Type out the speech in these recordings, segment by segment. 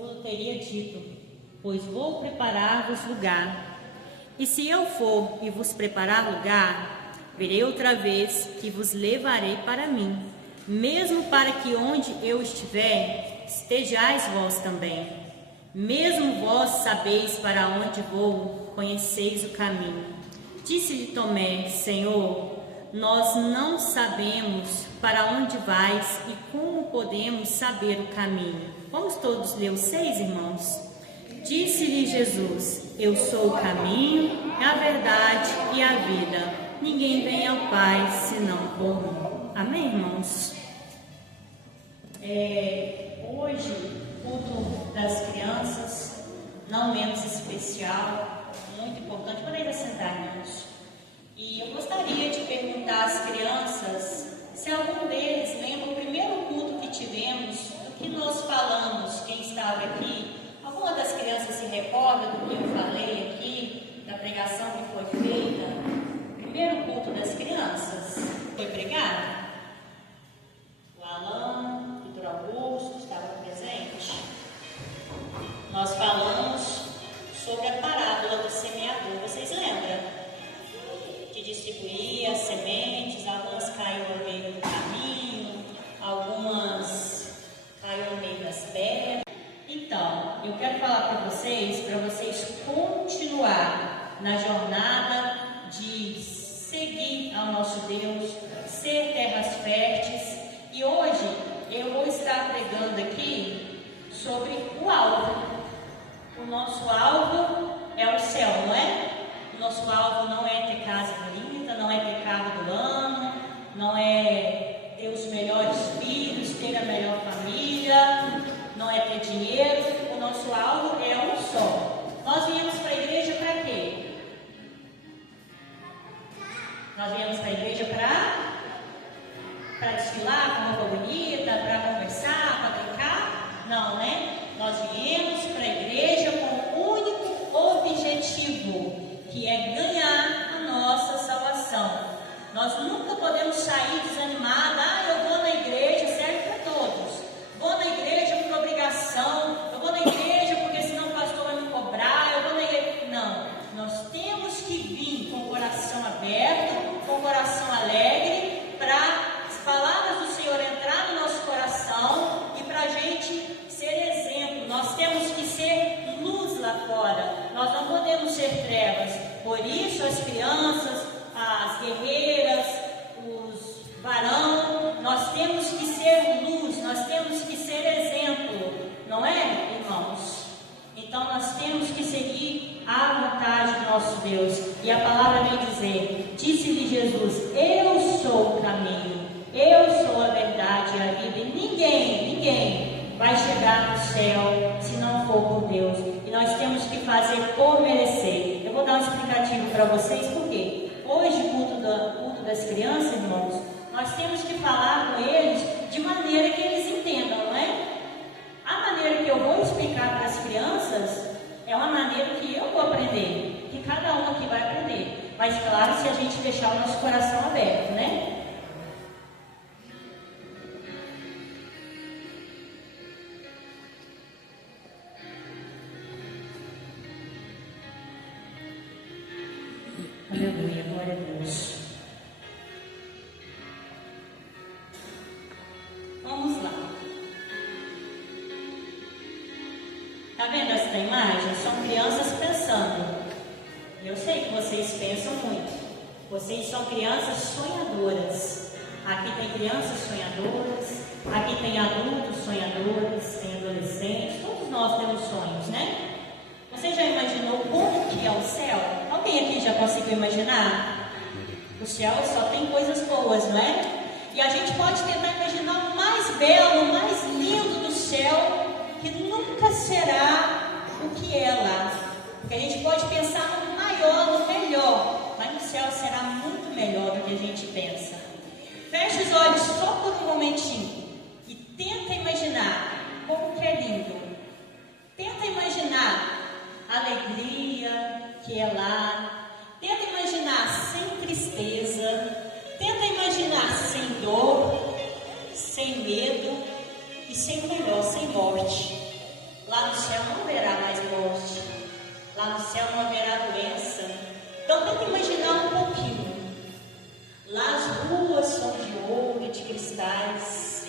vos teria dito, pois vou preparar-vos lugar. E se eu for e vos preparar lugar, virei outra vez que vos levarei para mim, mesmo para que onde eu estiver, estejais vós também. Mesmo vós sabeis para onde vou, conheceis o caminho. Disse-lhe Tomé: Senhor, nós não sabemos para onde vais e como podemos saber o caminho. Vamos todos ler os 6, irmãos? Disse-lhe Jesus: Eu sou o caminho, a verdade e a vida. Ninguém vem ao Pai senão por mim. Amém, irmãos? Hoje, culto das crianças, não menos especial, muito importante. Podem assentar, irmãos. E eu gostaria de perguntar às crianças se algum deles lembra o primeiro culto que tivemos, do que nós falamos, quem estava aqui. Alguma das crianças se recorda do que eu falei aqui, da pregação que foi feita? Primeiro culto das crianças foi pregado? O Alan, o Dr. Augusto estavam presentes. Nós falamos sobre a parábola do semeador, vocês lembram? Que distribuía sementes, algumas caíram no meio do caminho, algumas caíram no meio das pedras. Então, eu quero falar para vocês continuar na jornada de seguir ao nosso Deus, ser terras férteis. E hoje eu vou estar pregando aqui sobre o alvo. O nosso alvo é o céu, não é? O nosso alvo não é ter casa bonita, não é ter carro do ano, não é ter os melhores filhos, ter a melhor família, não é ter dinheiro. O nosso alvo é um só. Nós viemos para a igreja para quê? Nós viemos para a igreja para desfilar com roupa bonita, para conversar, para brincar? Não, né? Nós viemos para a igreja com um único objetivo, que é ganhar a nossa salvação. Nós nunca podemos sair desanimados. Eu vou na igreja, serve para todos. Vou na igreja por obrigação, eu vou na igreja porque senão o pastor vai me cobrar, eu vou na igreja. Não, nós temos que vir com o coração aberto, com o coração alegre, para as palavras do Senhor entrar no nosso coração e para a gente ser exemplo. Nós temos que ser luz lá fora, nós não podemos ser trevas. Por isso as crianças, as guerreiras, os varão, nós temos que ser luz, nós temos que ser exemplo, não é, irmãos? Então nós temos que seguir a vontade do nosso Deus. E a palavra vem dizer: disse-lhe Jesus: Eu sou o caminho, eu sou a verdade e a vida, e ninguém vai chegar no céu se não for por Deus. E nós temos que fazer por merecer. Eu vou dar um explicativo para vocês, por quê? Hoje, culto das crianças, irmãos, nós temos que falar com eles de maneira que eles entendam, não é? A maneira que eu vou explicar para as crianças é uma maneira que eu vou aprender, que cada um aqui vai aprender. Mas claro, se a gente deixar o nosso coração aberto, né? Aleluia, glória a Deus. Vamos lá. Tá vendo essa imagem? São crianças pensando. Eu sei que vocês pensam muito. Vocês são crianças sonhadoras. Aqui tem crianças sonhadoras, aqui tem adultos sonhadores, tem adolescentes. Todos nós temos sonhos, né? Você já imaginou como que é o céu? Alguém aqui já conseguiu imaginar? O céu só tem coisas boas, não é? E a gente pode tentar imaginar o mais belo, o mais lindo do céu, que nunca será o que é lá. Porque a gente pode pensar no maior, no melhor, mas no céu será muito melhor do que a gente pensa. Feche os olhos só por um momentinho e tenta imaginar como que é lindo. Tenta imaginar a alegria que é lá. Tenta imaginar sem tristeza. Tenta imaginar sem dor, sem medo e sem o melhor, sem morte. Lá no Vamos imaginar um pouquinho. Lá as ruas são de ouro e de cristais.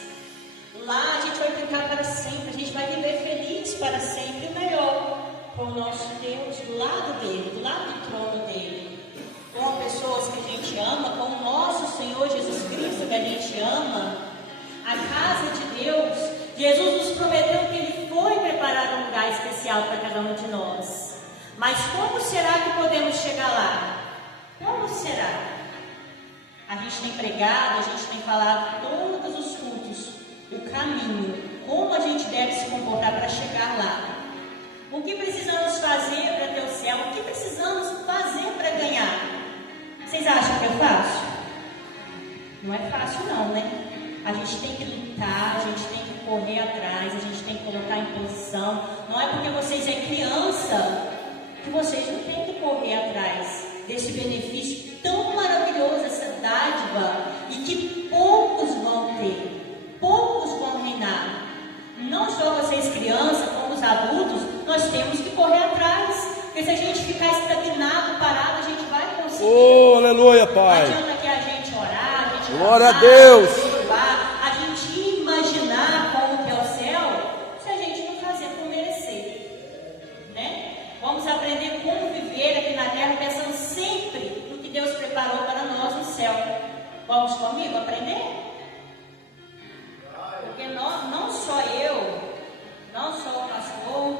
Lá a gente vai brincar para sempre, a gente vai viver feliz para sempre, o melhor, com o nosso Deus do lado dele, do lado do trono dele, com pessoas que a gente ama, com o nosso Senhor Jesus Cristo que a gente ama, a casa de Deus. Jesus nos prometeu que Ele foi preparar um lugar especial para cada um de nós. Mas como será que podemos chegar lá? Como será? A gente tem pregado, a gente tem falado todos os cultos, o caminho, como a gente deve se comportar para chegar lá. O que precisamos fazer para ter o céu? O que precisamos fazer para ganhar? Vocês acham que é fácil? Não é fácil não, né? A gente tem que lutar, a gente tem que correr atrás, a gente tem que colocar em posição. Não é porque vocês é criança que vocês não têm que correr atrás desse benefício tão maravilhoso, essa dádiva, e que poucos vão ter, poucos vão reinar. Não só vocês crianças, como os adultos, nós temos que correr atrás, porque se a gente ficar estagnado, parado, a gente vai conseguir. Oh, aleluia, Pai. Não adianta que a gente orar, a gente glória a Deus, a gente imaginar como que é o céu, se a gente não fazer por merecer, né? Vamos aprender como viver aqui na terra, pensando sempre no que Deus preparou para nós no céu. Vamos comigo aprender? Porque não só eu, não só o pastor,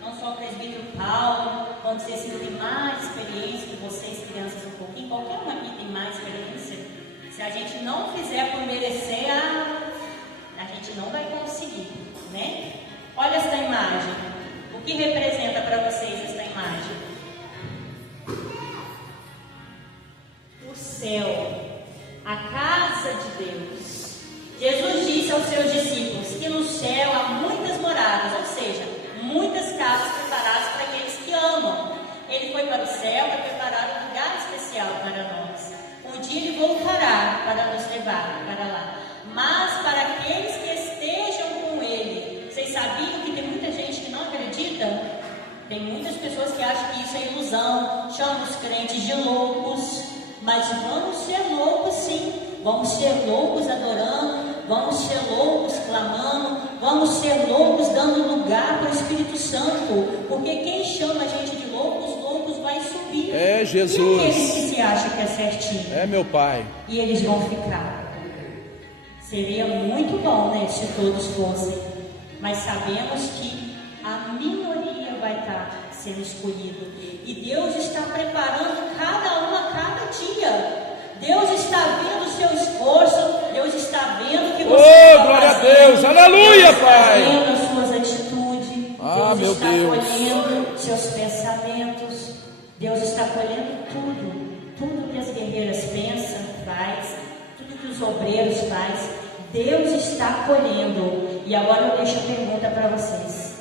não só o presbítero Paulo, vamos dizer assim, tem mais experiência que vocês, crianças, um pouquinho, qualquer um aqui tem mais experiência. Se a gente não fizer por merecer, a gente não vai conseguir, né? Olha esta imagem. O que representa para vocês esta imagem? O céu, a casa de Deus. Jesus disse aos seus discípulos que no céu há muitas moradas, ou seja, muitas casas preparadas para aqueles que amam. Ele foi para o céu para preparar um lugar especial para nós. Um dia Ele voltará para nos levar para lá. Mas para aqueles que estejam com Ele, vocês sabiam que tem muita gente que não acredita? Tem muitas pessoas que acham que isso é ilusão, chamam os crentes de loucos. Mas vamos ser loucos sim, vamos ser loucos adorando, vamos ser loucos clamando, vamos ser loucos dando lugar para o Espírito Santo, porque quem chama a gente de loucos, os loucos vai subir. É Jesus. E aqueles que se acham que é certinho? É meu Pai. E eles vão ficar. Seria muito bom, né, se todos fossem, mas sabemos que a minoria vai estar sendo escolhida, e Deus está preparando cada um a cada dia. Deus está vendo o seu esforço, Deus está vendo que você está glória fazendo, a Deus, aleluia, Deus Pai. está vendo as suas atitudes, Deus meu está Deus. colhendo seus pensamentos, Deus está colhendo tudo que as guerreiras pensam, faz, tudo que os obreiros faz, Deus está colhendo. E agora eu deixo a pergunta para vocês: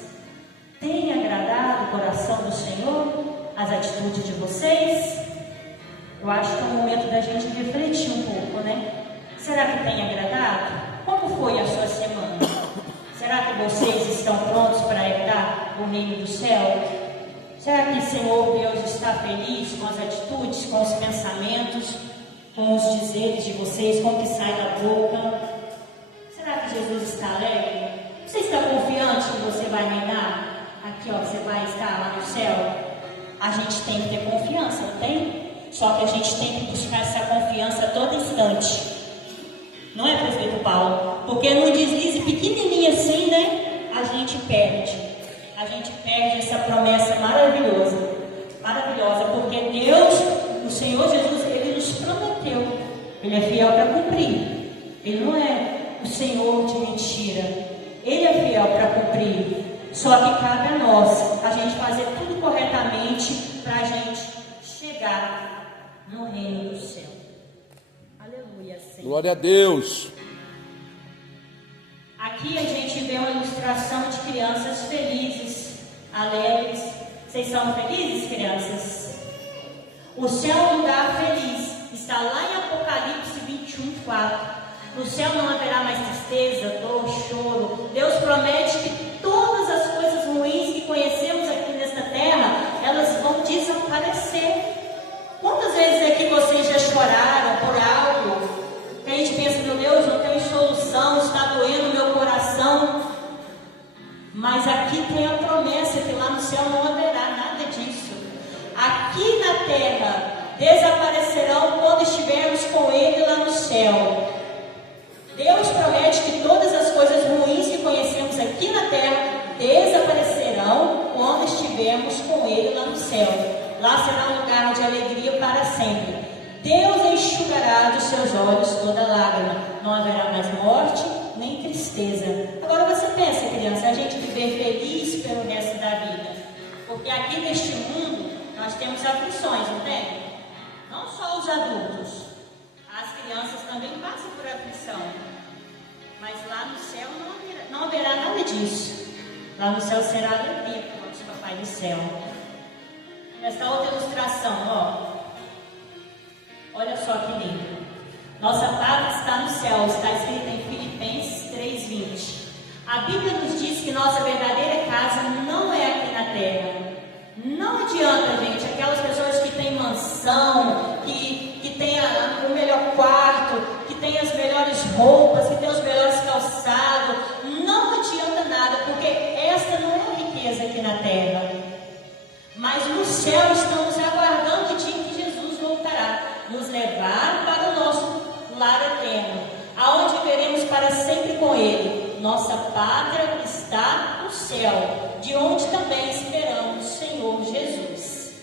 tem agradado o coração do Senhor as atitudes de vocês? Eu acho que é o momento da gente refletir um pouco, né? Será que tem agradado? Como foi a sua semana? Será que vocês estão prontos para herdar o reino do céu? Será que o Senhor Deus está feliz com as atitudes, com os pensamentos, com os dizeres de vocês, com o que sai da boca? Será que Jesus está alegre? Você está confiante que você vai reinar? Aqui, ó, você vai estar lá no céu? A gente tem que ter confiança, não tem? Só que a gente tem que buscar essa confiança a todo instante. Não é, presbítero Paulo? Porque num deslize pequenininho assim, né? A gente perde. A gente perde essa promessa maravilhosa. Maravilhosa, porque Deus, o Senhor Jesus, Ele nos prometeu. Ele é fiel para cumprir. Ele não é o Senhor de mentira. Ele é fiel para cumprir. Só que cabe a nós, a gente fazer tudo corretamente para a gente chegar no reino do céu. Aleluia, Senhor. Glória a Deus. Aqui a gente vê uma ilustração de crianças felizes, alegres. Vocês são felizes, crianças? O céu é um lugar feliz. Está lá em Apocalipse 21:4. No céu não haverá mais tristeza, dor, choro. Deus promete que todas as coisas ruins que conhecemos aqui nesta terra, elas vão desaparecer. Quantas desaparecerão quando estivermos com Ele lá no céu. Deus promete que todas as coisas ruins que conhecemos aqui na terra desaparecerão quando estivermos com Ele lá no céu. Lá será um lugar de alegria para sempre. Deus enxugará dos seus olhos toda lágrima. Não haverá mais morte, nem tristeza. Agora você pensa, criança, a gente viver feliz pelo resto da vida. Porque aqui neste mundo nós temos aflições, não tem? Não só os adultos. As crianças também passam por aflição. Mas lá no céu não haverá nada disso. Lá no céu será alegria com o nosso Papai do céu. Essa outra ilustração, ó. Olha só que lindo. Nossa pátria está no céu, está escrito em Filipenses 3:20. A Bíblia nos diz que nossa verdadeira casa não é aqui na terra. Não adianta, gente, aquelas pessoas que têm mansão, que têm o melhor quarto, que têm as melhores roupas, que têm os melhores calçados. Não adianta nada, porque esta não é a riqueza aqui na terra. Mas no céu estamos aguardando o dia em que Jesus voltará, nos levar para o nosso lar eterno, aonde viveremos para sempre com Ele. Nossa pátria está no céu, de onde também esperamos o Senhor Jesus.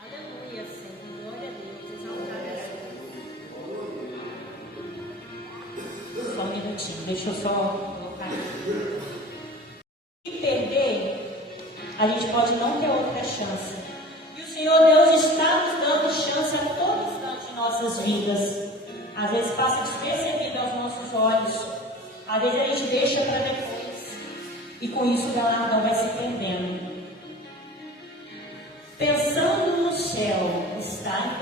Aleluia, Senhor, glória a Deus, exaltado é Só um minutinho, deixa eu só colocar aqui. Se perder, a gente pode não ter outra chance. E o Senhor Deus está nos dando chance a todo instante de nossas vidas. Às vezes passa despercebido aos nossos olhos. Às vezes a gente deixa para depois. E com isso o galardão vai se perdendo. Pensando no céu, está em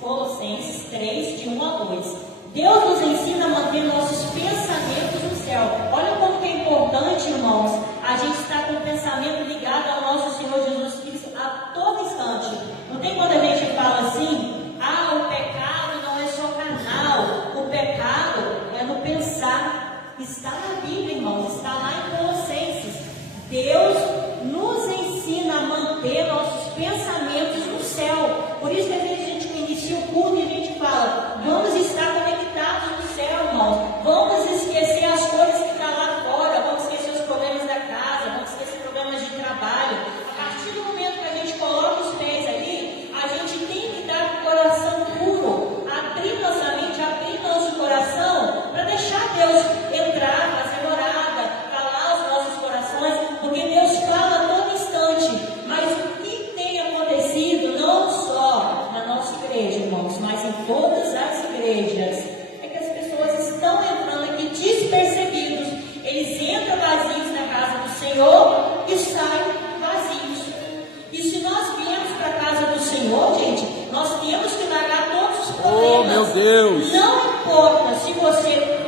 Colossenses 3, de 1 a 2. Deus nos ensina a manter nossos pensamentos no céu. Olha como que é importante, irmãos, a gente estar com o pensamento ligado ao nosso Senhor Jesus Cristo a todo instante. Não tem quando a gente fala assim, o pecado não é só carnal, o pecado é no pensar. Está na Bíblia, irmãos, está lá em Colossenses. Deus nos ensina a manter nossos pensamentos no céu. Por isso que às vezes a gente inicia o culto e a gente fala, vamos estar conectados no céu, irmãos. Vamos esquecer as coisas que estão lá fora, vamos esquecer os problemas da casa, vamos esquecer problemas de trabalho. A partir do momento que a gente coloca os pés ali, a gente tem que estar com o coração puro, abrir nossa mente, abrir nosso coração, para deixar Deus entrar, fazer morada, calar os nossos corações, porque Deus fala a todo instante. Mas o que tem acontecido não só na nossa igreja, irmãos, mas em todas as igrejas, é que as pessoas estão entrando aqui despercebidos. Eles entram vazios na casa do Senhor e saem vazios. E se nós viemos para a casa do Senhor, gente, nós temos que largar todos os problemas. Oh, meu Deus! Não importa se você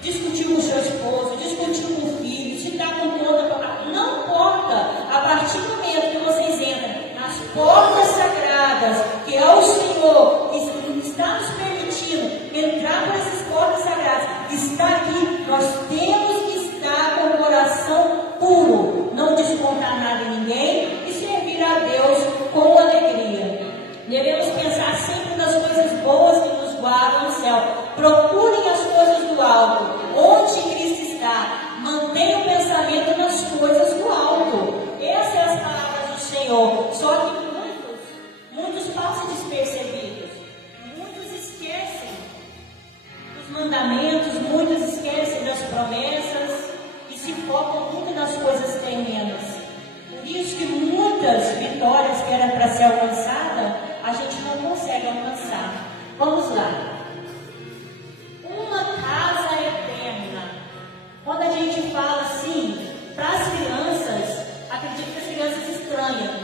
discutiu com o seu esposo, discutiu com o filho, se está com conta, não importa. A partir do momento que vocês entram nas portas sagradas, que é o Senhor que está nos permitindo entrar por essas portas sagradas, está aqui, nós temos que estar com o coração puro, não descontar nada em ninguém e servir a Deus com alegria. Devemos pensar sempre nas coisas boas que nos guardam no céu. Procurem as coisas do alto, onde Cristo está. Mantenham o pensamento nas coisas do alto. Essas são as palavras do Senhor. Só que muitos passam despercebidos. Muitos esquecem dos mandamentos, muitos esquecem das promessas e se focam muito nas coisas terrenas. Por isso que muitas vitórias que eram para ser alcançadas, a gente não consegue alcançar. Vamos lá. Uma casa eterna. Quando a gente fala assim, para as crianças, acredito que as crianças estranham.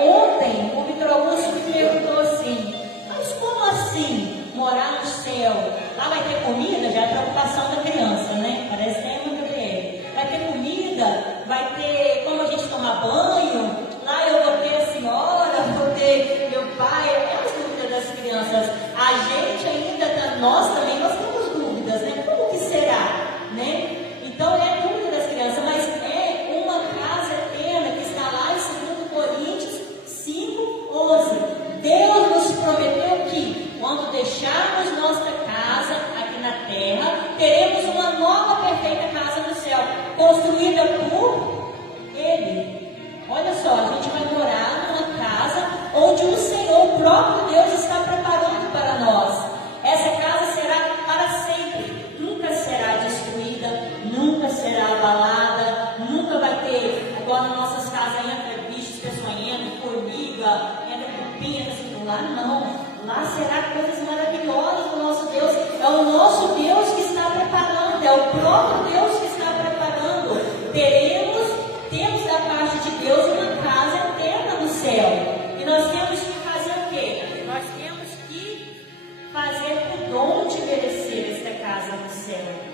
Ontem, o Vitor Augusto me perguntou assim, mas como assim, morar no céu? Lá vai ter comida? Já é preocupação da criança, né? Parece que é uma Gabriele. Vai ter comida? Vai ter como a gente tomar banho? Lá eu vou ter a senhora, vou ter meu pai. É as dúvidas das crianças. A gente ainda, nós também, nós temos dúvidas, né? Como que será, né? Então é dúvida das crianças, mas é uma casa eterna que está lá em 2 Coríntios 5:11. igual nas nossas casas entra bichos peçonhentos, formiga, entra cupim, entra assim, lá não. Lá será coisas maravilhosas do nosso Deus. É o nosso Deus que está preparando, é o próprio Deus que está preparando. Temos da parte de Deus uma casa eterna no céu. E nós temos que fazer o quê? Nós temos que fazer o dom de merecer esta casa no céu.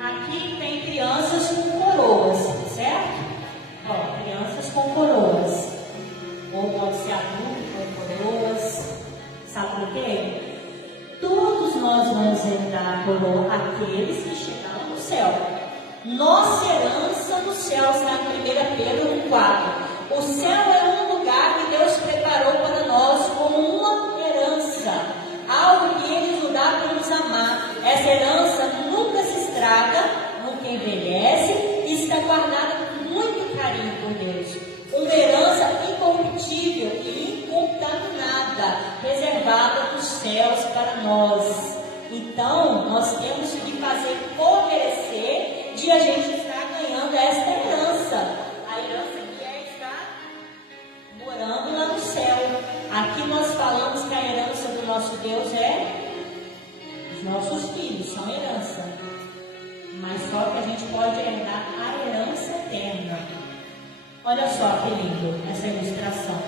Aqui tem crianças com coroas, certo? Ó, crianças com coroas. Ou pode ser adulto com coroas. Sabe por quê? Todos nós vamos herdar a coroa, aqueles que chegaram no céu. Nossa herança no céu está em 1 Pedro 4. O céu é um lugar que Deus preparou para nós como uma herança, algo que Ele nos dá para nos amar. Essa herança nunca se estraga, nunca envelhece e está guardada com muito carinho por Deus. Uma herança incorruptível e incontaminada, reservada nos céus para nós. Então, nós temos que fazer por merecer de a gente estar ganhando esta herança. A herança que é estar morando lá no céu. Aqui nós falamos que a herança do nosso Deus é os nossos filhos, são herança. Mas só que a gente pode herdar a herança eterna. Olha só que lindo essa ilustração.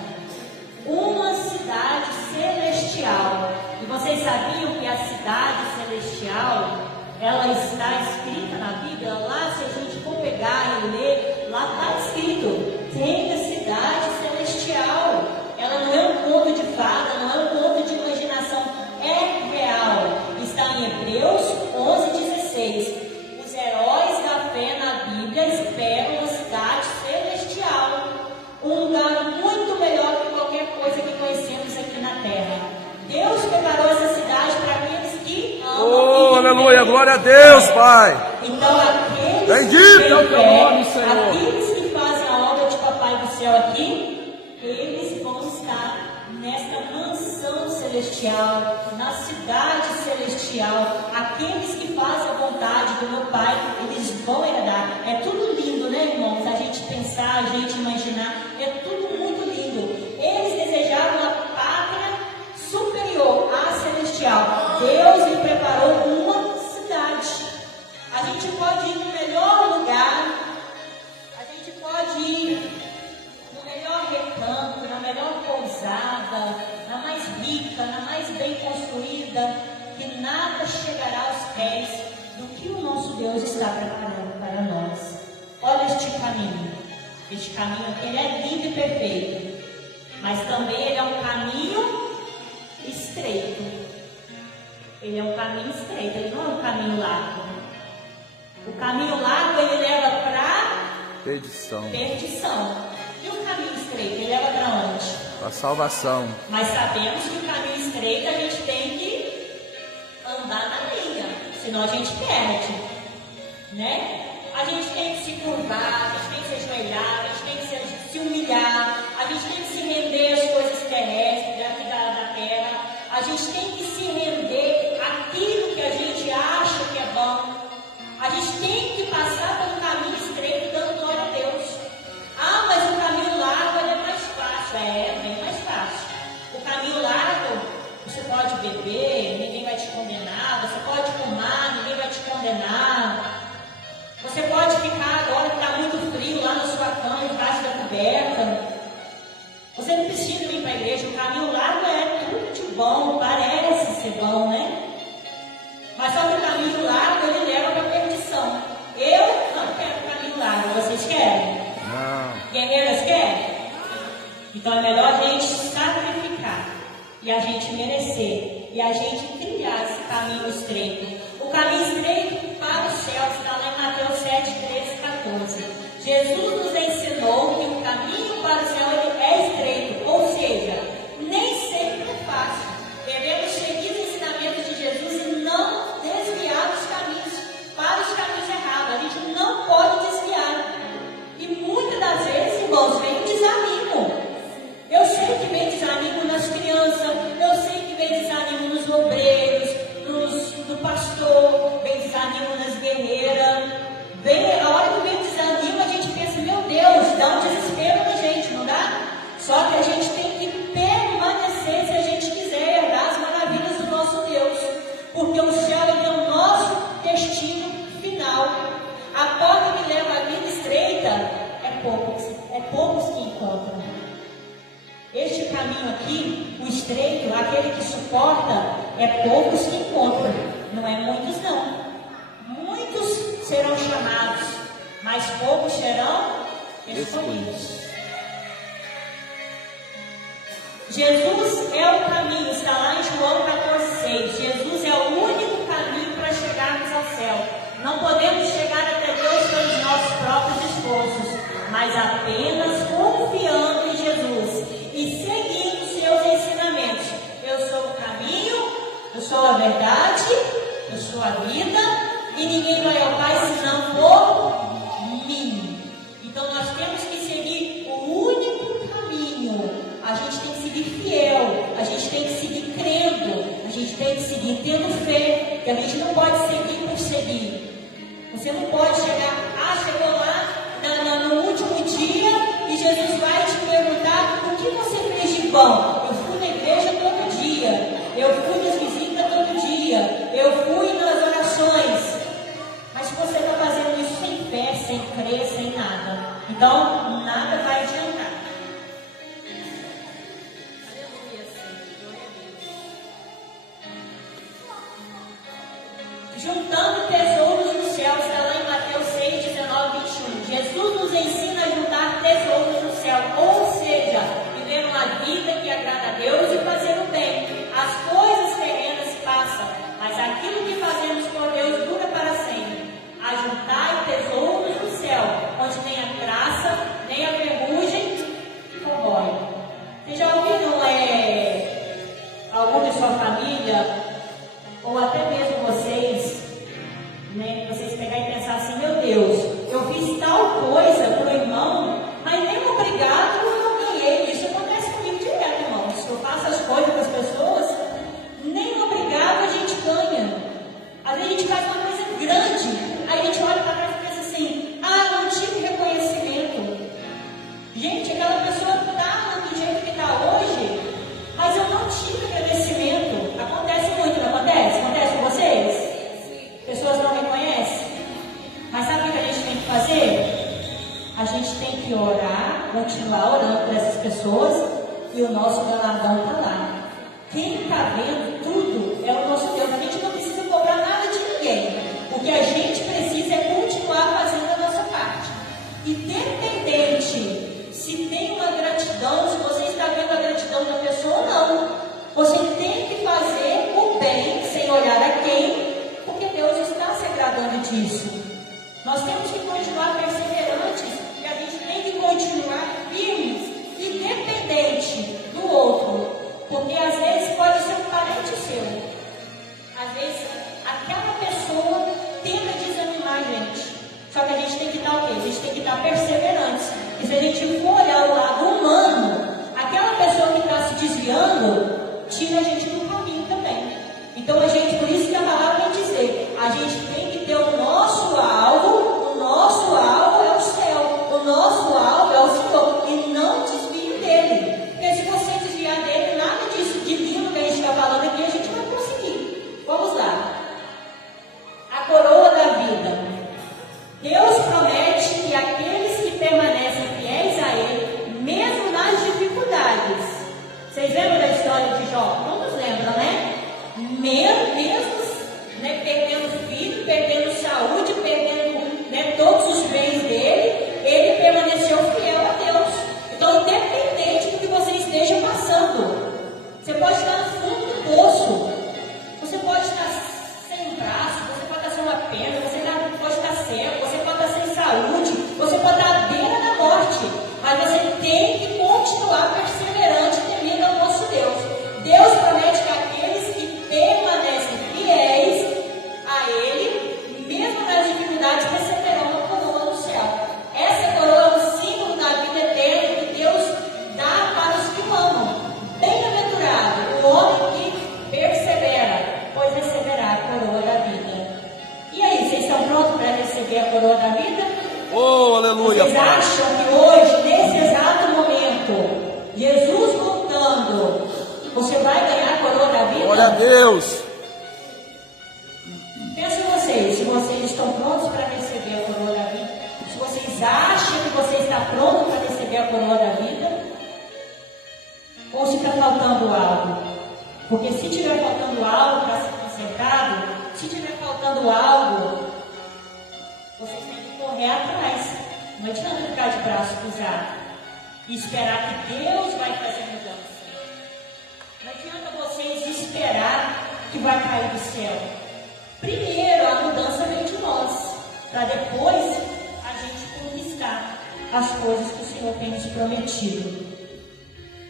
Uma cidade celestial. E vocês sabiam que a cidade celestial, ela está escrita na Bíblia? Lá, se a gente for pegar e ler, lá está escrito: tem a cidade celestial. Ela não é um conto de fada, não é um conto de imaginação, é real. Está em Hebreus 11:16. Os heróis da fé na Bíblia esperam a cidade celestial, um lugar muito melhor que qualquer coisa que conhecemos aqui na terra. Deus preparou essa cidade para aqueles que amam. Oh, aleluia, glória a Deus, Pai. Então, aqueles Bendito é o teu nome, que Senhor. aqueles que fazem a obra de Papai do Céu aqui, eles vão estar nesta mansão celestial, na cidade celestial. Aqueles que fazem a vontade do meu Pai, eles vão herdar. É tudo lindo, né, irmãos? A gente pensar, a gente imaginar, é tudo muito lindo. Eles desejaram uma pátria superior à celestial. Deus lhe preparou uma cidade. A gente pode ir no melhor lugar, a gente pode ir no melhor recanto, na melhor pousada, na mais rica, na mais bem construída, que nada chegará aos pés do que o nosso Deus está preparando para nós. Olha este caminho. Este caminho aqui, ele é lindo e perfeito, mas também ele é um caminho estreito. Ele é um caminho estreito, ele não é um caminho largo. O caminho largo, ele leva para Perdição. E o caminho estreito, ele leva para onde? A salvação. Mas sabemos que o caminho estreito a gente tem que andar na linha, senão a gente perde, né? A gente tem que se curvar, a gente tem que se ajoelhar, a gente tem que se humilhar, a gente tem que se render às coisas terrestres, aqui da terra, a gente tem que se render àquilo que a gente acha que é bom. A gente tem que passar pelo caminho estreito dando glória a Deus. Ah, mas o caminho largo ele é mais fácil. É, bem mais fácil. O caminho largo, você pode beber, ninguém vai te condenar. Você pode fumar, ninguém vai te condenar. Você pode ficar agora que está muito frio lá na sua cama, embaixo da coberta. Você não precisa vir para a igreja. O caminho largo é tudo de bom, parece ser bom, né? Mas só que o caminho largo, ele leva para a perdição. Eu não quero o caminho largo. Vocês querem? Não. Guerreiras querem? Então é melhor a gente sacrificar e a gente merecer e a gente trilhar esse caminho estreito. O caminho estreito para o céu está lá em Mateus 7, 13, 14. Jesus nos ensinou que o caminho para o céu ele é estreito, ou seja, nem sempre é fácil. Devemos seguir os ensinamentos de Jesus e não desviar dos caminhos para os caminhos errados. A gente não pode desviar. E muitas das vezes, irmãos, vem desânimo. Eu sei que vem desânimo nas crianças, eu sei que vem desânimo nos obreiros, no pastor, vem desânimo nas guerreiras. caminho aqui, o estreito, aquele que suporta, é poucos que encontram, não é muitos não. Muitos serão chamados, mas poucos serão escolhidos. Jesus é o caminho, está lá em João 14,6. Jesus é o único caminho para chegarmos ao céu. Não podemos chegar até Deus pelos nossos próprios esforços, mas apenas confiando em Jesus e seguindo seus ensinamentos. Eu sou o caminho, eu sou a verdade, eu sou a vida, e ninguém vai ao Pai senão por mim. Então nós temos que seguir o único caminho. A gente tem que seguir fiel, a gente tem que seguir crendo, a gente tem que seguir tendo fé, que a gente não pode seguir por seguir. Você não pode chegar, chegou lá no último dia e Jesus vai te perguntar o que você fez de bom. Eu fui na igreja todo dia, eu fui nas visitas todo dia, eu fui nas orações. Mas se você está fazendo isso sem fé, sem crer, sem nada, então nada vai adiantar. Juntando tesouros no céu, está lá em Mateus 6, 19, 21. Jesus nos ensina a juntar tesouros no céu, ou seja, viver uma vida que agrada a Deus e fazer o bem. As coisas terrenas passam, mas aquilo que fazemos por Deus dura para sempre. Ajuntai tesouros no céu, onde nem a traça, nem a ferrugem corrói. Vocês já ouviram algum de sua família, ou até mesmo vocês, vocês pegarem e pensar assim, meu Deus, eu fiz tal coisa para o irmão, mas nem obrigado eu não ganhei. Isso acontece comigo direto, irmãos. Eu faço as coisas para as pessoas, nem obrigado a gente ganha. Às vezes a gente faz uma coisa grande, aí a gente olha para trás e pensa assim, não tive reconhecimento. Gente, aquela pessoa está do jeito que está hoje, mas eu não tive agradecimento. Acontece muito, não acontece? Acontece com vocês? Pessoas não reconhecem. Mas sabe o que a gente tem que fazer? A gente tem que orar, continuar orando por essas pessoas, e o nosso galardão está lá. Quem está vendo tudo é o nosso Deus. A gente não precisa cobrar nada de ninguém. O que a gente precisa é continuar fazendo a nossa parte. Independente se tem uma gratidão, se você está vendo a gratidão da pessoa ou não, você tem que fazer o bem sem olhar a quem, porque Deus está se agradando disso. Nós temos que continuar perseverantes e a gente tem que continuar firmes, independente do outro, porque às vezes pode ser um parente seu. Às vezes aquela pessoa tenta desanimar a gente, só que a gente tem que estar o quê? A gente tem que estar perseverantes. E se a gente for olhar o lado humano, aquela pessoa que está se desviando tira a gente do caminho também. Então a gente, por isso que a palavra vai dizer, a gente tem que ter o nosso alvo é o céu, o nosso alvo é o Senhor, e não desvie dele. Porque se você desviar dele, nada disso de lindo que a gente está falando aqui, a gente vai conseguir. Vamos lá. A coroa da vida. Deus promete que aqueles que permanecem fiéis a Ele, mesmo nas dificuldades. Vocês lembram da história de Jó? Todos lembram, né? Mesmo perdendo filho, perdendo saúde, perdendo todos os bens dele, ele permaneceu fiel a Deus. Então, independente do que você esteja passando, você pode estar no fundo do poço, você pode estar sem um braço, você pode estar sem uma perna, você pode estar cego, você pode estar sem saúde, você pode estar à beira da morte, mas você tem que continuar perseverante temendo ao nosso Deus. Deus promete que aqueles que permanecem fiéis a Ele, mesmo nas dificuldades, receberão uma coroa no céu. Essa coroa é um símbolo da vida eterna que Deus dá para os que o amam. Bem-aventurado o homem que persevera, pois receberá a coroa da vida. E aí, vocês estão prontos para receber a coroa da vida? Oh, aleluia, Vocês Pai. acham que hoje, nesse exato momento, Jesus voltando, você vai ganhar a coroa da vida? Glória a Deus. Pensem vocês, se vocês estão prontos para receber a coroa da vida, se vocês acham que você está pronto para receber a coroa da vida, ou se Porque se tiver faltando algo para ser consertado, se tiver faltando algo, vocês têm que correr atrás. Não adianta ficar de braço cruzado e esperar que Deus vai fazer mudança. Não adianta vocês esperar que vai cair do céu. Primeiro, a mudança vem de nós, para depois a gente conquistar as coisas que o Senhor tem nos prometido.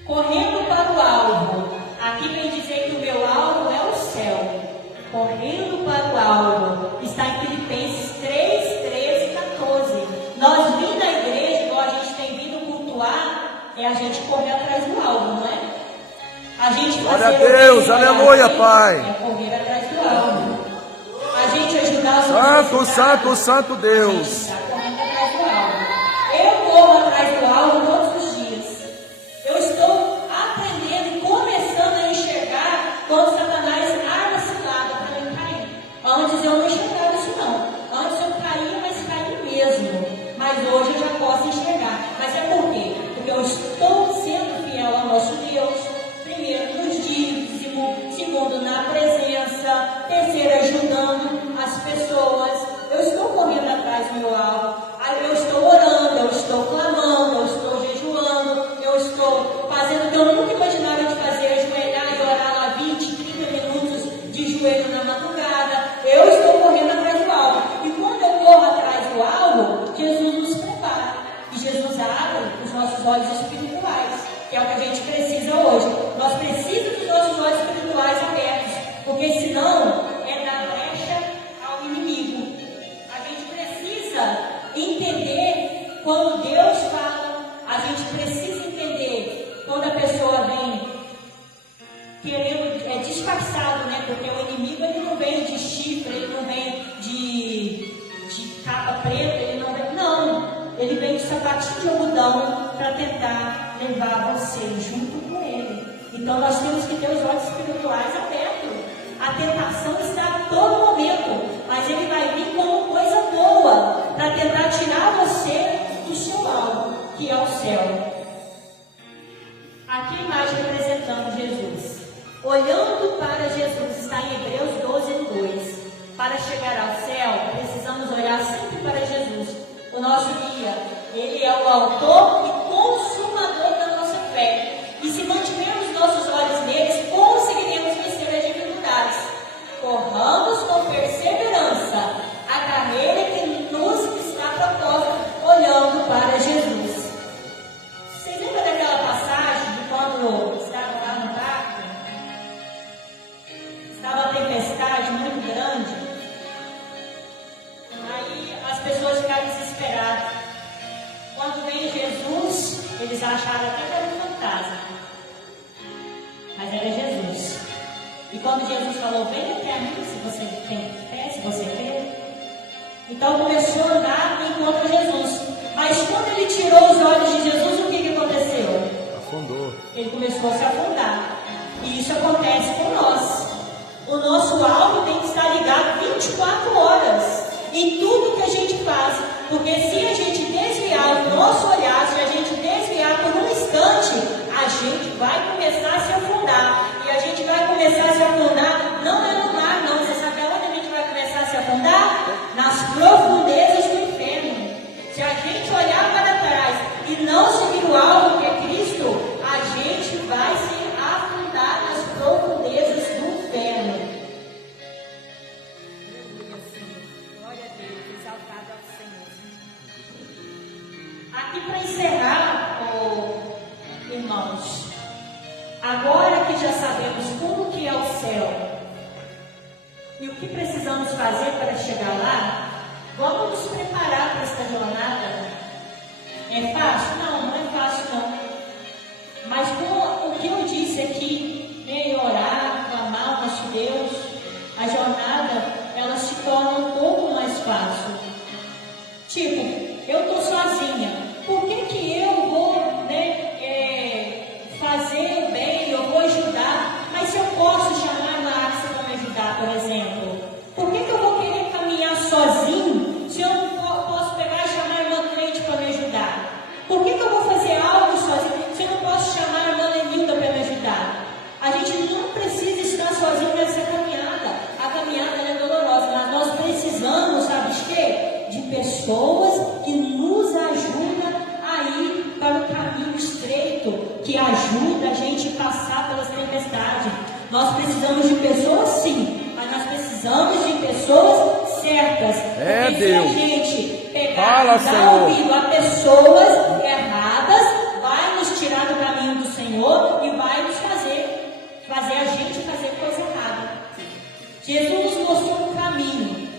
Correndo para o alvo. Aqui vem dizer que o meu alvo é o céu. Correndo para o alvo. Está em Filipenses 3, 13 e 14. Nós vindo à igreja, igual a gente tem vindo cultuar, é a gente correr atrás do alvo, não é? A gente fazer glória a Deus, aleluia, Pai. É correr atrás do alvo. A gente ajudar os Santo, santo, santo Deus. A gente está correndo atrás do alvo. Eu corro atrás do alvo todos os dias. Eu estou aprendendo e começando a enxergar quando Satanás arma cilada para mim cair. Antes eu não enxergava isso não. Antes eu caía, mas caía mesmo. Mas hoje eu já posso enxergar. Mas é por quê? Porque eu estou sendo fiel ao nosso Deus. Primeiro, nos dízimos. Segundo, na presença. Terceiro, ajudando as pessoas. Eu estou correndo atrás do meu alvo. Eu estou orando, eu estou clamando, eu estou jejuando, eu estou fazendo o que eu nunca imaginava de fazer, ajoelhar e orar lá 20, 30 minutos de joelho na madrugada. Eu estou correndo atrás do alvo. E quando eu corro atrás do alvo, Jesus nos prepara. E Jesus abre os nossos olhos espirituais, que é o que a gente precisa hoje. Nós precisamos dos nossos olhos espirituais abertos, porque senão é dar brecha ao inimigo. A gente precisa entender quando Deus fala, a gente precisa entender quando a pessoa vem querendo, disfarçado, né? Porque o inimigo ele não vem de chifre, ele não vem de capa preta, ele não vem, não, ele vem de sapatinho de algodão para tentar levar você junto com ele. Então nós temos que ter os olhos espirituais abertos. A tentação está a todo momento, mas ele vai vir como coisa boa para tentar tirar você do seu alvo, que é o céu. Aqui a imagem representando Jesus. Olhando para Jesus, está em Hebreus 12, 2. Para chegar ao céu, precisamos olhar sempre para Jesus, o nosso guia. Ele é o autor e consumador da nossa fé. E se mantivermos nossos olhos neles, conseguiremos vencer as dificuldades. Corramos com perseverança a carreira que nos está proposta, olhando para Jesus. Vocês lembram daquela passagem de quando estavam lá no barco? Estava a tempestade muito grande. Aí as pessoas ficaram desesperadas. Quando veio Jesus, eles acharam até que era um fantasma. Mas era Jesus. E quando Jesus falou, venha até a mim, se você tem fé, se você quer. Então começou a andar e encontrou Jesus. Mas quando ele tirou os olhos de Jesus, o que aconteceu? Afundou. Ele começou a se afundar. E isso acontece com nós. O nosso alvo tem que estar ligado 24 horas em tudo que a gente faz. Porque se a gente desviar o nosso olhar, se a gente desviar por um instante, a gente vai começar a se afundar. E a gente vai começar a se afundar, não é no mar, não. Você sabe onde a gente vai começar a se afundar? Nas profundezas do inferno. Se a gente olhar para trás e não seguir o alvo que é Cristo, a gente vai se afundar nas profundezas do inferno. Glória a Deus, exaltado ao Senhor. Aqui para encerrar, irmãos, agora que já sabemos como que é o céu e o que precisamos fazer para chegar lá, vamos nos preparar para esta jornada. É fácil? Não, não é fácil não. Mas com o que eu disse aqui, orar, clamar ao nosso Deus, a jornada, ela se torna um pouco mais fácil. Tipo, eu estou sozinha. Por que eu vou fazer o bem, eu vou ajudar? Mas se eu posso chamar a Márcia para me ajudar, por exemplo, por que eu vou querer caminhar sozinho se eu não posso pegar e chamar a irmã Cleide para me ajudar? Por que eu vou fazer algo sozinho se eu não posso chamar a irmã Lenilda para me ajudar? A gente não precisa ajuda a ir para o caminho estreito, que ajuda a gente a passar pelas tempestades. Nós precisamos de pessoas sim, mas nós precisamos de pessoas certas. É, porque Deus. se a gente pegar Fala, e dar Senhor. ouvido a pessoas erradas, vai nos tirar do caminho do Senhor e vai nos fazer a gente fazer coisa errada. Jesus nos mostrou um caminho.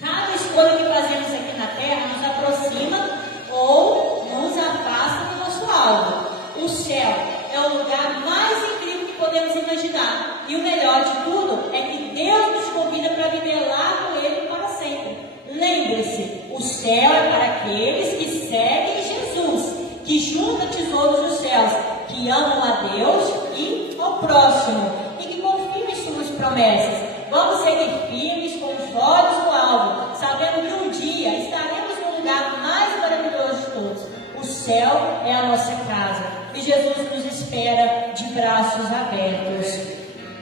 Cada escolha que fazemos aqui na terra nos aproxima ou nos afasta do nosso alvo. O céu é o lugar mais incrível que podemos imaginar. E o melhor de tudo é que Deus nos convida para viver lá com Ele para sempre. Lembre-se, o céu é para aqueles que seguem Jesus, que juntam tesouros dos céus, que amam a Deus e ao próximo, e que confiam em suas promessas. Vamos seguir firmes com os olhos no alvo, sabendo que um dia estaremos no lugar mais maravilhoso de todos. O céu é a nossa casa e Jesus nos espera de braços abertos.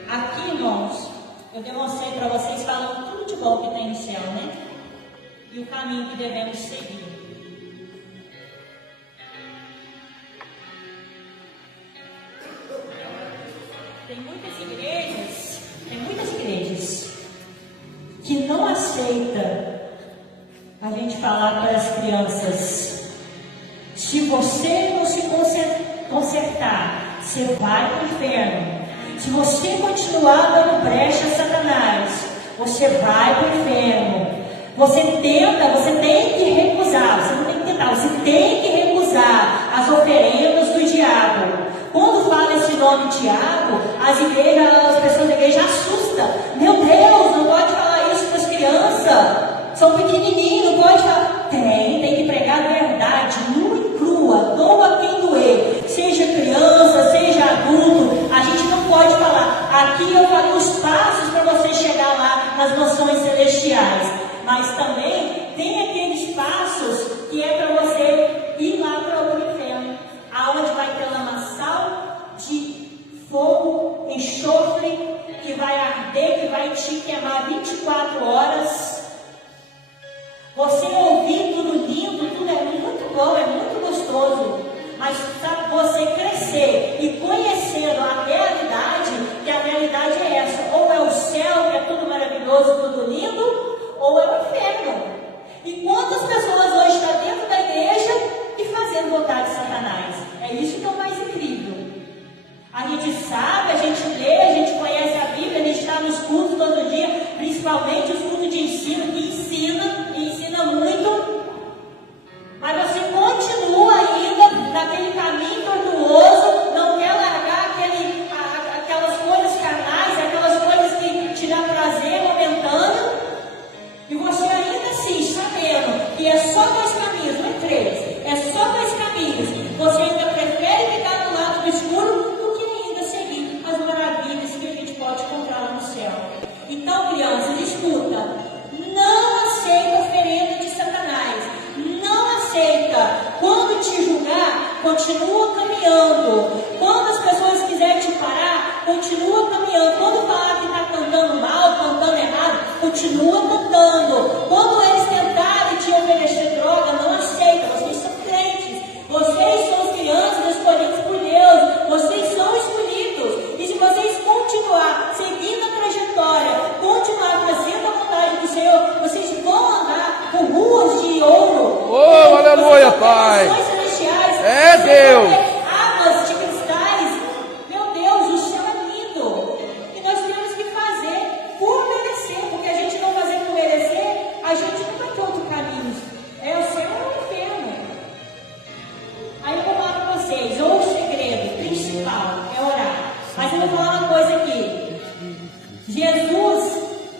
Aqui, irmãos, eu demonstrei para vocês falando tudo de bom que tem no céu, né? E o caminho que devemos seguir. Tem muitas igrejas que não aceitam a gente falar para as crianças: se você não se consertar, você vai para o inferno. Se você continuar dando brecha a Satanás, você vai para o inferno. Você tem que recusar, você não tem que tentar, você tem que recusar as oferendas do diabo. Quando fala esse nome diabo, as pessoas da igreja assustam. Meu Deus, não pode falar isso para as crianças, são pequenininhos, não pode falar. Tem que pregar a verdade, nua e crua, doa quem doer, seja criança, seja adulto. A gente não pode falar. Aqui eu falei os passos para você chegar lá nas mansões celestiais, mas também tem aqueles passos que é para você ir lá para o inferno, aonde vai ter lamaçal de fogo, enxofre, que vai arder, que vai te queimar 24 horas. Você ouvir tudo lindo, tudo é muito bom, é muito gostoso, mas sabe, você crescer e conhecendo a realidade, que a realidade é essa: ou é o céu, que é tudo maravilhoso, tudo lindo, ou é o inferno. E quantas pessoas hoje estão dentro da igreja e fazendo vontade de Satanás? É isso que é o mais incrível. A gente sabe, a gente lê, a gente conhece a Bíblia, a gente está nos cultos todo dia, principalmente os cultos de ensino, que ensina muito, mas você continua ainda naquele caminho tortuoso, não quer largar aquelas coisas carnais, aquelas coisas que te dão prazer momentâneo, e você ainda assim, sabendo que é só 2 caminhos, não é 3, é só 2 caminhos, você ainda prefere ficar do lado do escuro do que ainda seguir as maravilhas que a gente pode encontrar lá no céu. Então, crianças, escuta, não aceita oferenda de Satanás, não aceita. Quando te julgar, continua caminhando. Quando as pessoas quiserem te parar, continua caminhando. Quando falar que está cantando mal, cantando errado, continua cantando. Quando eles tentarem te oferecer droga, não aceita. Vocês são crentes, vocês são as crianças escolhidas por Deus, vocês são escolhidos. E se vocês continuar seguindo a trajetória, continuar fazendo a vontade do Senhor, vocês vão andar por ruas de ouro. Oh, aleluia, Pai. É Deus. Águas de cristais. Meu Deus, o céu é lindo. E nós temos que fazer por merecer, porque a gente não fazer por merecer, a gente não vai ter outro caminho. É o céu ou o inferno. Aí eu vou falar para vocês, ou o segredo principal é orar. Mas eu vou falar uma coisa aqui. Jesus,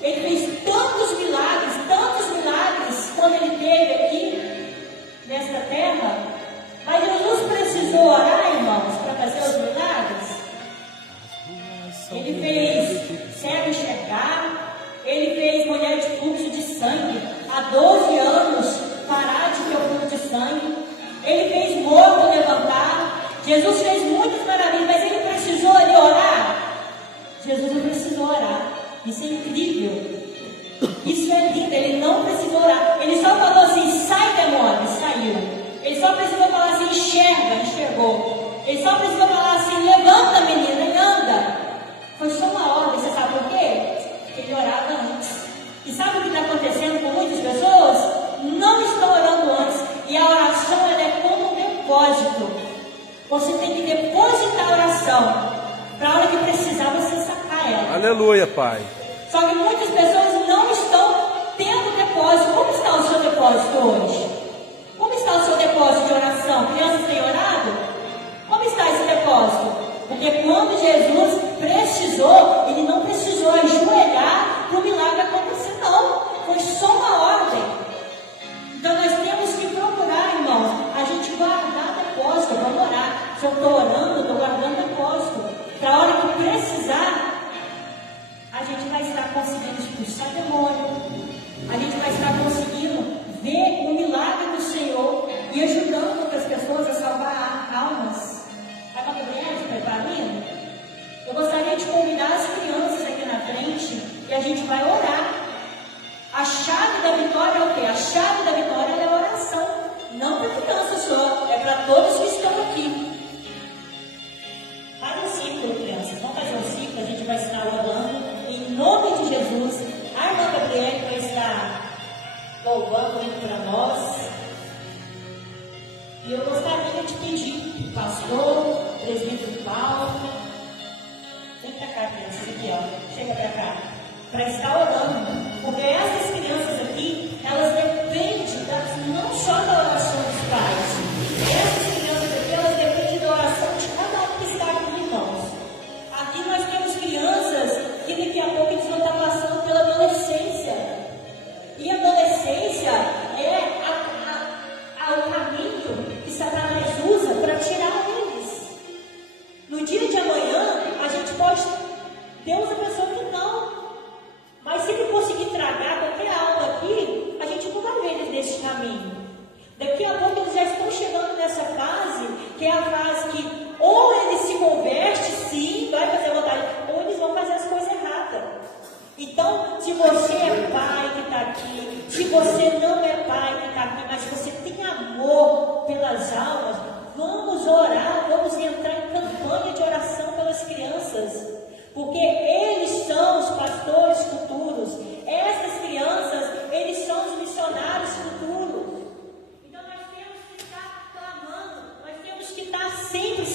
ele fez tantos milagres quando ele esteve aqui nesta terra, mas Jesus precisou orar, irmãos, para fazer os milagres. Ele fez cego enxergar, ele fez mulher de fluxo de sangue há 12 anos parar de ter o fluxo de sangue, ele fez morto levantar. Jesus fez muitas maravilhas, mas ele precisou ali orar. Jesus não precisou orar. Isso é incrível. Isso é lindo. Ele não precisou orar. Ele só falou assim: sai, demônio. Saiu. Ele Você tem que depositar a oração, para a hora que precisar você sacar ela. Aleluia, Pai. Só que muitas pessoas não estão tendo depósito. Como está o seu depósito hoje? Como está o seu depósito de oração? Crianças têm orado? Como está esse depósito? Porque quando Jesus precisou, ele não precisou ajoelhar para o milagre acontecer, não. Foi só uma ordem. Então nós temos que procurar, irmãos, a gente guardar depósito. Vamos orar. Se eu estou orando, eu estou guardando depósito. Para a hora que precisar, a gente vai estar conseguindo expulsar demônio. A gente vai estar conseguindo ver o milagre do Senhor e ajudando outras pessoas a salvar almas. Vai para a Gabriela, se preparando? Eu gostaria de convidar as crianças aqui na frente e a gente vai orar. A chave da vitória é o quê? A chave da vitória é a oração. Não para crianças só, é para todos que estão aqui. Faz um ciclo, crianças. Vamos fazer um ciclo, a gente vai estar orando em nome de Jesus. A irmã Gabriela vai estar louvando muito para nós. E eu gostaria de pedir, pastor, presbítero Paulo, vem para cá, crianças, aqui, ó, chega para cá, para estar orando, porque essas crianças aqui, elas dependem não só da oração dos pais, essas crianças aqui, elas dependem da oração de cada um que está aqui, irmãos. Aqui nós temos crianças que daqui a pouco eles vão estar passando pela adolescência, e a adolescência é o caminho que Satanás usa para tirar eles. No dia de amanhã, a gente pode, Deus abençoe que não, mas se ele conseguir tragar qualquer alma aqui, a gente não vai ver eles nesse caminho. Daqui a pouco eles já estão chegando nessa fase, que é a fase que ou ele se converte, sim, vai fazer vontade, ou eles vão fazer as coisas erradas. Então, se você é pai que está aqui, se você não é pai que está aqui, mas você tem amor pelas almas, vamos orar, vamos entrar em campanha de oração pelas crianças, porque eles são os pastores futuros, essas crianças, eles são os missionários futuros. Então nós temos que estar clamando, nós temos que estar sempre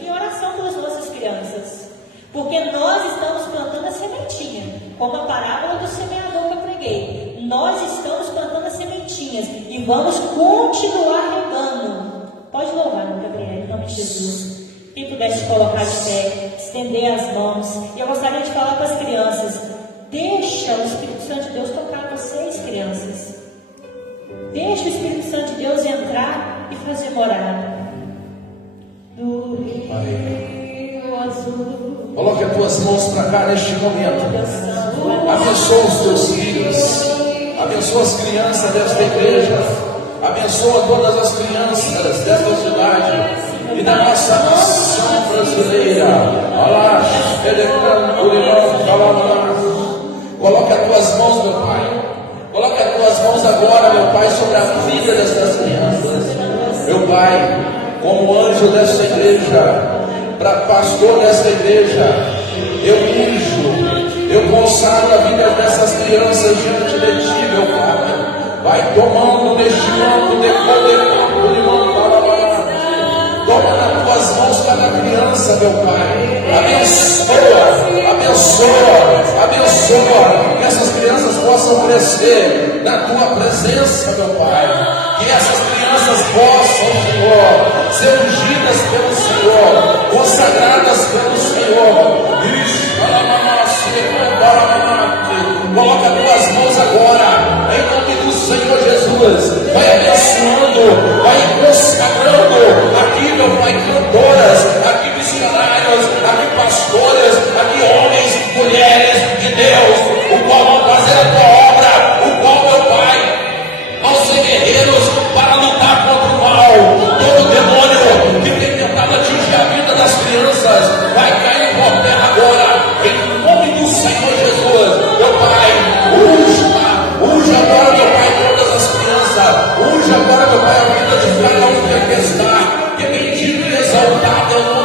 em oração pelas nossas crianças, porque nós estamos plantando a sementinha, como a parábola do semeador que eu preguei. Nós estamos plantando as sementinhas e vamos continuar regando. Pode louvar, Gabriel, em nome de Jesus. Quem pudesse colocar de pé, estender as mãos. E eu gostaria de falar para as crianças: deixa o Espírito Santo de Deus tocar vocês, crianças. Deixa o Espírito Santo de Deus entrar e fazer morada. Do Rio Azul. Coloque as tuas mãos para cá neste momento. Abençoa os teus filhos. Abençoa as crianças desta igreja. Abençoa todas as crianças desta cidade e da nossa nação brasileira. Coloque as tuas mãos, meu Pai. Coloque as tuas mãos agora, meu Pai, sobre a vida destas crianças. Meu Pai, como anjo desta igreja, para pastor desta igreja, eu unjo, eu consagro a vida dessas crianças diante de Ti, meu Pai. Vai tomando neste manto de poder, toma nas tuas mãos cada criança, meu Pai. Abençoa, abençoa, abençoa. Que essas crianças possam crescer na tua presença, meu Pai. Que essas crianças possam, Senhor, ser ungidas pelo Senhor, consagradas pelo Senhor. Coloca as tuas mãos agora, em nome do Senhor Jesus. Vai abençoando, vai consagrando aqui, meu Pai, cantoras, aqui missionários, aqui pastores, aqui homens, mulheres de Deus, o qual vão fazer a tua obra, o qual, meu Pai, vão ser guerreiros para lutar contra o mal. Todo demônio que tem tentado atingir a vida das crianças vai cair por terra agora, em nome do Senhor Jesus. Meu Pai, unja agora, meu Pai, todas as crianças. Unja agora, meu Pai, a vida de cada um que aqui está. Que bendito e exaltado é o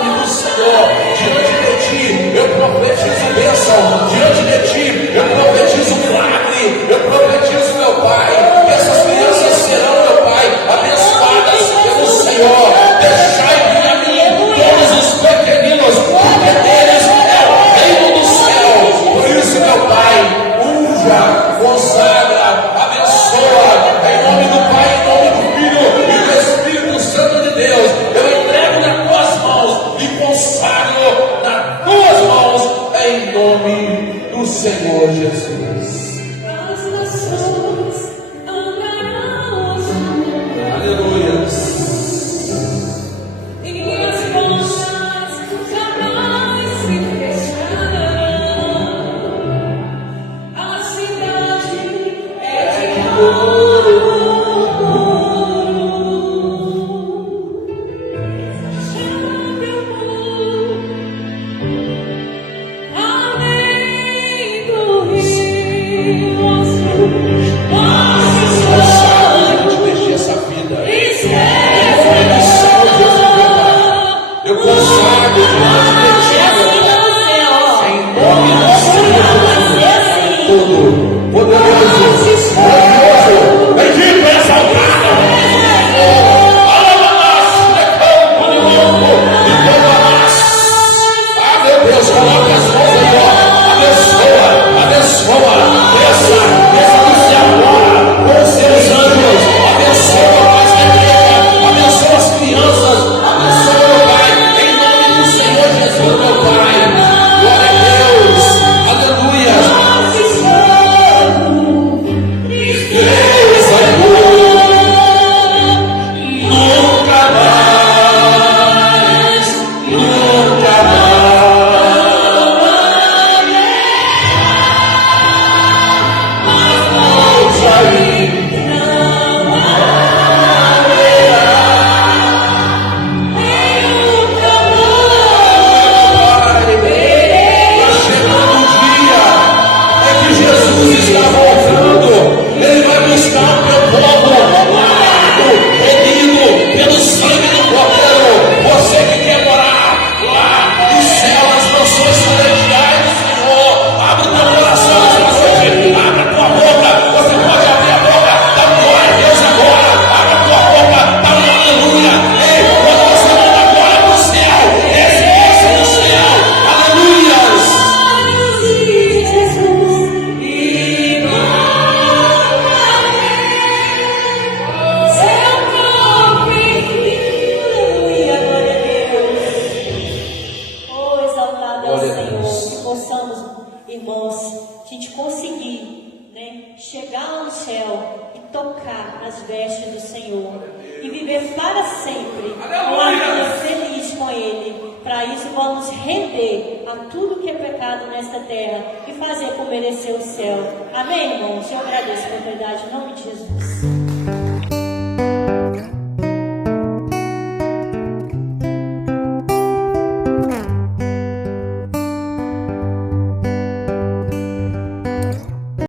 viver para sempre Aleluia! uma vida feliz com Ele. Para isso, vamos render a tudo que é pecado nesta terra e fazer por merecer o céu. Amém, irmãos? Eu agradeço a oportunidade em nome de Jesus.